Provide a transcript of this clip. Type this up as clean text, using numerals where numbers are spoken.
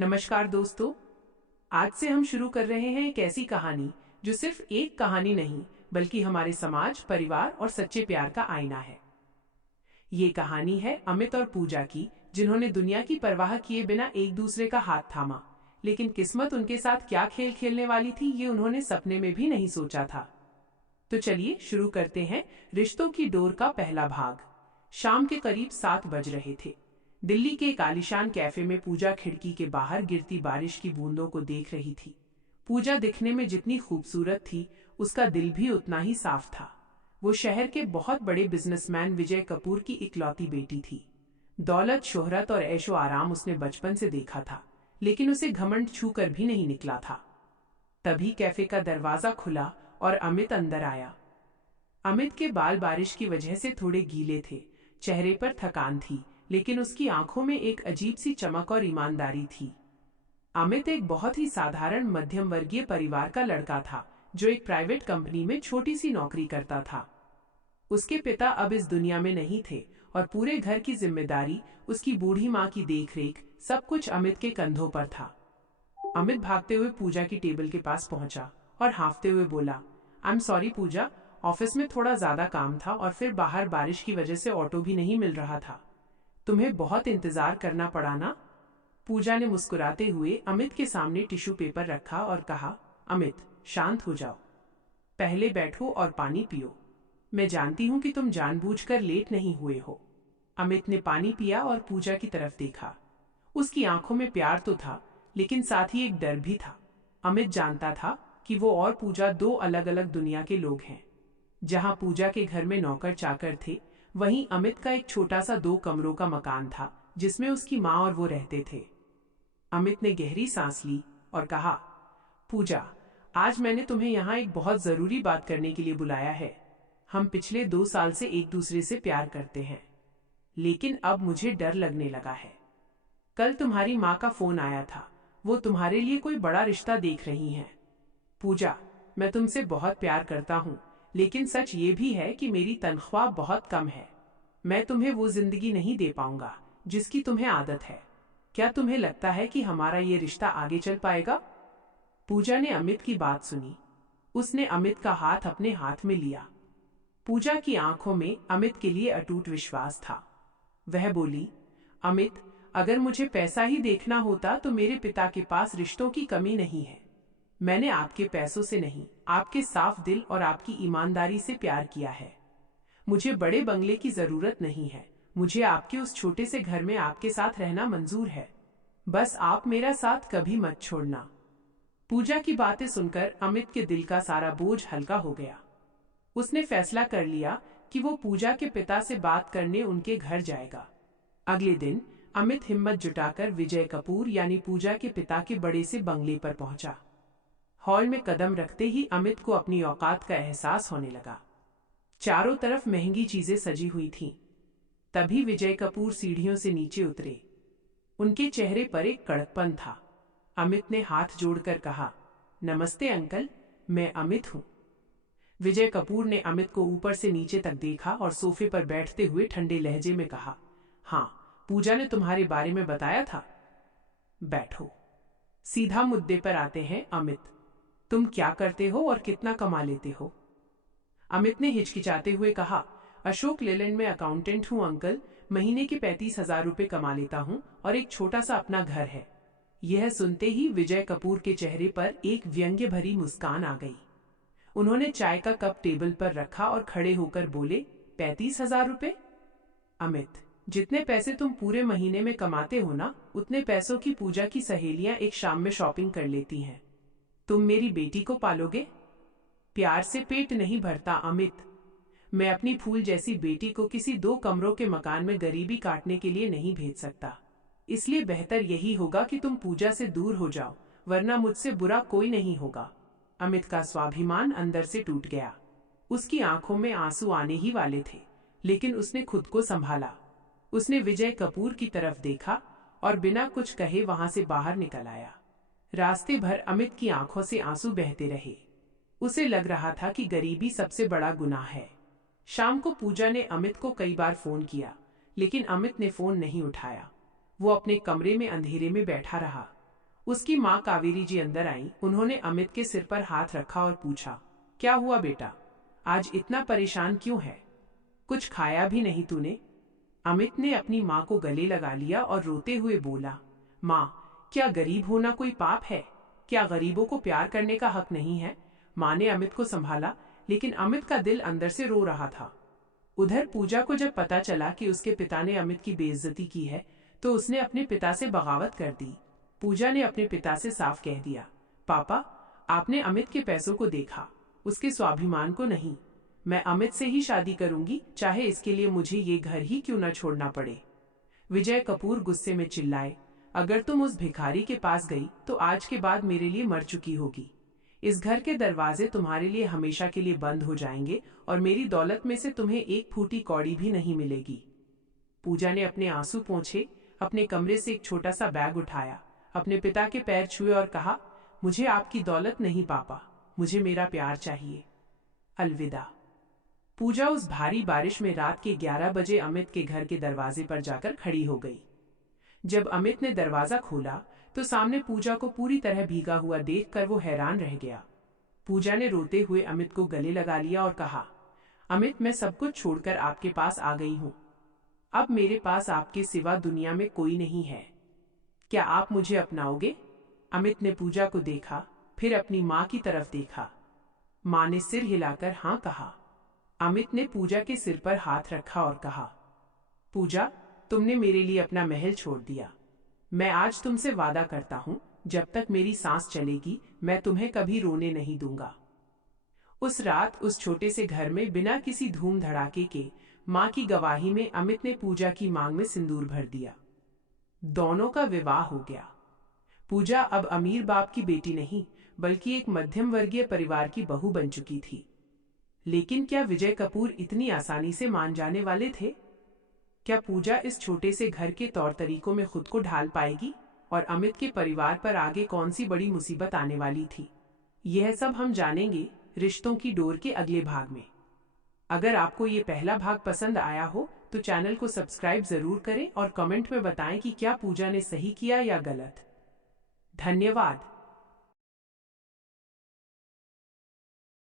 नमस्कार दोस्तों। आज से हम शुरू कर रहे हैं एक ऐसी कहानी जो सिर्फ एक कहानी नहीं बल्कि हमारे समाज, परिवार और सच्चे प्यार का आईना है। ये कहानी है अमित और पूजा की, जिन्होंने दुनिया की परवाह किए बिना एक दूसरे का हाथ थामा। लेकिन किस्मत उनके साथ क्या खेल खेलने वाली थी, ये उन्होंने सपने में भी नहीं सोचा था। तो चलिए शुरू करते हैं रिश्तों की डोर का पहला भाग। शाम के करीब 7 बज रहे थे। दिल्ली के एक आलीशान कैफे में पूजा खिड़की के बाहर गिरती बारिश की बूंदों को देख रही थी। पूजा दिखने में जितनी खूबसूरत थी, उसका दिल भी उतना ही साफ था। वो शहर के बहुत बड़े बिजनेसमैन विजय कपूर की इकलौती बेटी थी। दौलत, शोहरत और ऐशो आराम उसने बचपन से देखा था, लेकिन उसे घमंड छू कर भी नहीं निकला था। तभी कैफे का दरवाजा खुला और अमित अंदर आया। अमित के बाल बारिश की वजह से थोड़े गीले थे, चेहरे पर थकान थी, लेकिन उसकी आंखों में एक अजीब सी चमक और ईमानदारी थी। अमित एक बहुत ही साधारण मध्यम वर्गीय परिवार का लड़का था, जो एक प्राइवेट कंपनी में छोटी सी नौकरी करता था। उसके पिता अब इस दुनिया में नहीं थे और पूरे घर की जिम्मेदारी, उसकी बूढ़ी माँ की देखरेख, सब कुछ अमित के कंधों पर था। अमित भागते हुए पूजा की टेबल के पास पहुंचा और हांफते हुए बोला, I am sorry Pooja, office में थोड़ा ज्यादा काम था और फिर बाहर बारिश की वजह से ऑटो भी नहीं मिल रहा था। तुम्हें बहुत इंतजार करना पड़ा ना? पूजा ने मुस्कुराते हुए अमित के सामने टिश्यू पेपर रखा और कहा, अमित शांत हो जाओ, पहले बैठो और पानी पियो। मैं जानती हूं कि तुम जानबूझकर लेट नहीं हुए हो। अमित ने पानी पिया और पूजा की तरफ देखा। उसकी आंखों में प्यार तो था, लेकिन साथ ही एक डर भी था। अमित जानता था कि वो और पूजा दो अलग अलग दुनिया के लोग हैं। जहां पूजा के घर में नौकर चाकर थे, वहीं अमित का एक छोटा सा 2 कमरों का मकान था, जिसमें उसकी माँ और वो रहते थे। अमित ने गहरी सांस ली और कहा, पूजा, आज मैंने तुम्हें यहाँ एक बहुत जरूरी बात करने के लिए बुलाया है। हम पिछले 2 साल से एक दूसरे से प्यार करते हैं, लेकिन अब मुझे डर लगने लगा है। कल तुम्हारी माँ का फोन आया था, वो तुम्हारे लिए कोई बड़ा रिश्ता देख रही हैं। पूजा, मैं तुमसे बहुत प्यार करता हूँ, लेकिन सच ये भी है कि मेरी तनख्वाह बहुत कम है। मैं तुम्हें वो जिंदगी नहीं दे पाऊंगा जिसकी तुम्हें आदत है। क्या तुम्हें लगता है कि हमारा ये रिश्ता आगे चल पाएगा? पूजा ने अमित की बात सुनी। उसने अमित का हाथ अपने हाथ में लिया। पूजा की आंखों में अमित के लिए अटूट विश्वास था। वह बोली, अमित, अगर मुझे पैसा ही देखना होता तो मेरे पिता के पास रिश्तों की कमी नहीं है। मैंने आपके पैसों से नहीं, आपके साफ दिल और आपकी ईमानदारी से प्यार किया है। मुझे बड़े बंगले की जरूरत नहीं है, मुझे आपके उस छोटे से घर में आपके साथ रहना मंजूर है। बस आप मेरा साथ कभी मत छोड़ना। पूजा की बातें सुनकर अमित के दिल का सारा बोझ हल्का हो गया। उसने फैसला कर लिया कि वो पूजा के पिता से बात करने उनके घर जाएगा। अगले दिन अमित हिम्मत जुटाकर विजय कपूर यानी पूजा के पिता के बड़े से बंगले पर पहुंचा। हॉल में कदम रखते ही अमित को अपनी औकात का एहसास होने लगा। चारों तरफ महंगी चीजें सजी हुई थीं। तभी विजय कपूर सीढ़ियों से नीचे उतरे। उनके चेहरे पर एक कड़कपन था। अमित ने हाथ जोड़कर कहा, नमस्ते अंकल, मैं अमित हूं। विजय कपूर ने अमित को ऊपर से नीचे तक देखा और सोफे पर बैठते हुए ठंडे लहजे में कहा, हाँ, पूजा ने तुम्हारे बारे में बताया था। बैठो। सीधा मुद्दे पर आते हैं अमित, तुम क्या करते हो और कितना कमा लेते हो? अमित ने हिचकिचाते हुए कहा, अशोक लेलैंड में अकाउंटेंट हूँ अंकल, महीने के 35,000 रुपए कमा लेता हूँ और एक छोटा सा अपना घर है। यह सुनते ही विजय कपूर के चेहरे पर एक व्यंग्य भरी मुस्कान आ गई। उन्होंने चाय का कप टेबल पर रखा और खड़े होकर बोले, 35,000 रुपए? अमित, जितने पैसे तुम पूरे महीने में कमाते हो ना, उतने पैसों की पूजा की सहेलियां एक शाम में शॉपिंग कर लेती हैं। तुम मेरी बेटी को पालोगे? प्यार से पेट नहीं भरता अमित। मैं अपनी फूल जैसी बेटी को किसी 2 कमरों के मकान में गरीबी काटने के लिए नहीं भेज सकता। इसलिए बेहतर यही होगा कि तुम पूजा से दूर हो जाओ, वरना मुझसे बुरा कोई नहीं होगा। अमित का स्वाभिमान अंदर से टूट गया। उसकी आंखों में आंसू आने ही वाले थे, लेकिन उसने खुद को संभाला। उसने विजय कपूर की तरफ देखा और बिना कुछ कहे वहां से बाहर निकल आया। रास्ते भर अमित की आंखों से आंसू बहते रहे। उसे लग रहा था कि गरीबी सबसे बड़ा गुनाह है। शाम को पूजा ने अमित को कई बार फोन किया, लेकिन अमित ने फोन नहीं उठाया। वो अपने कमरे में अंधेरे में बैठा रहा। उसकी माँ कावेरी जी अंदर आई। उन्होंने अमित के सिर पर हाथ रखा और पूछा, क्या हुआ बेटा, आज इतना परेशान क्यों है? कुछ खाया भी नहीं तूने? अमित ने अपनी माँ को गले लगा लिया और रोते हुए बोला, माँ, क्या गरीब होना कोई पाप है? क्या गरीबों को प्यार करने का हक नहीं है? माँ ने अमित को संभाला, लेकिन अमित का दिल अंदर से रो रहा था। उधर पूजा को जब पता चला कि उसके पिता ने अमित की बेइज्जती की है, तो उसने अपने पिता से बगावत कर दी। पूजा ने अपने पिता से साफ कह दिया, पापा, आपने अमित के पैसों को देखा, उसके स्वाभिमान को नहीं। मैं अमित से ही शादी करूंगी, चाहे इसके लिए मुझे ये घर ही क्यों न छोड़ना पड़े। विजय कपूर गुस्से में चिल्लाए, अगर तुम उस भिखारी के पास गई तो आज के बाद मेरे लिए मर चुकी होगी। इस घर के दरवाजे तुम्हारे लिए हमेशा के लिए बंद हो जाएंगे और मेरी दौलत में से तुम्हें एक फूटी कौड़ी भी नहीं मिलेगी। पूजा ने अपने आंसू पोंछे, अपने कमरे से एक छोटा सा बैग उठाया, अपने पिता के पैर छुए और कहा, मुझे आपकी दौलत नहीं पापा, मुझे मेरा प्यार चाहिए। अलविदा। पूजा उस भारी बारिश में रात के 11 बजे अमित के घर के दरवाजे पर जाकर खड़ी हो गई। जब अमित ने दरवाजा खोला तो सामने पूजा को पूरी तरह भीगा हुआ देखकर वो हैरान रह गया। पूजा ने रोते हुए अमित को गले लगा लिया और कहा, अमित, मैं सब कुछ छोड़कर आपके पास आ गई हूँ। अब मेरे पास आपके सिवा दुनिया में कोई नहीं है। क्या आप मुझे अपनाओगे? अमित ने पूजा को देखा, फिर अपनी माँ की तरफ देखा। माँ ने सिर हिलाकर हाँ कहा। अमित ने पूजा के सिर पर हाथ रखा और कहा, पूजा, तुमने मेरे लिए अपना महल छोड़ दिया। मैं आज तुमसे वादा करता हूं, जब तक मेरी सांस चलेगी मैं तुम्हें कभी रोने नहीं दूंगा। उस रात उस छोटे से घर में बिना किसी धूम धड़ाके के माँ की गवाही में अमित ने पूजा की मांग में सिंदूर भर दिया। दोनों का विवाह हो गया। पूजा अब अमीर बाप की बेटी नहीं, बल्कि एक मध्यम वर्गीय परिवार की बहू बन चुकी थी। लेकिन क्या विजय कपूर इतनी आसानी से मान जाने वाले थे? क्या पूजा इस छोटे से घर के तौर तरीकों में खुद को ढाल पाएगी? और अमित के परिवार पर आगे कौन सी बड़ी मुसीबत आने वाली थी? यह सब हम जानेंगे रिश्तों की डोर के अगले भाग में। अगर आपको ये पहला भाग पसंद आया हो तो चैनल को सब्सक्राइब जरूर करें और कमेंट में बताएं कि क्या पूजा ने सही किया या गलत। धन्यवाद।